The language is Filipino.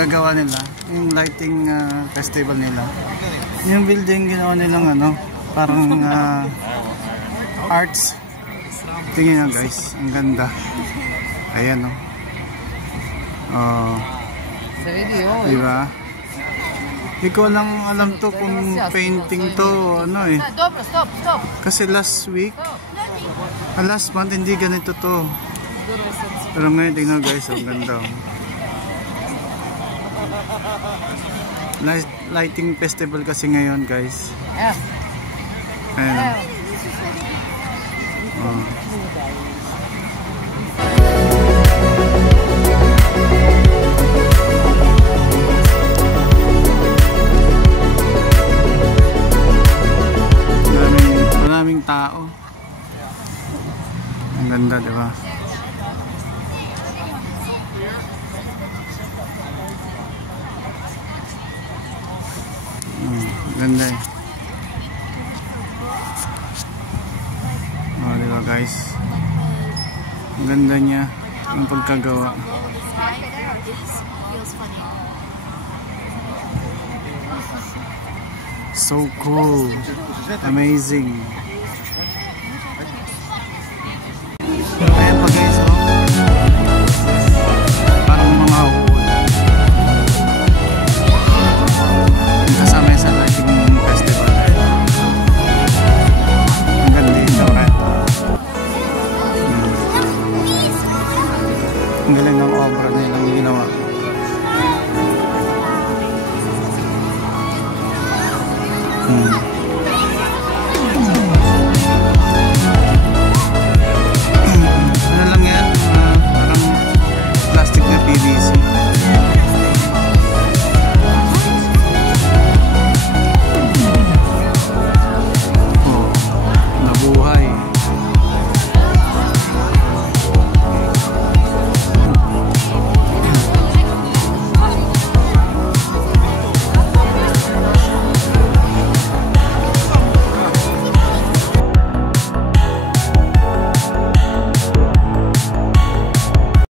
pagkagawa nila, yung lighting festival nila. Yung building ginawa nilang ano, parang arts. Tingnan nyo guys, ang ganda. Ayan o. Oh. Diba? Hindi ko lang alam to kung painting to ano eh. Kasi last week, last month hindi ganito to. Pero ngayon tingnan guys, ang ganda. Lighting festival kasi ngayon guys. Ayan. Oh. Maraming tao. Ang ganda, diba? Ganda eh. Oh, diba guys? Ang ganda niya. Ang pagkagawa. So cool. Amazing.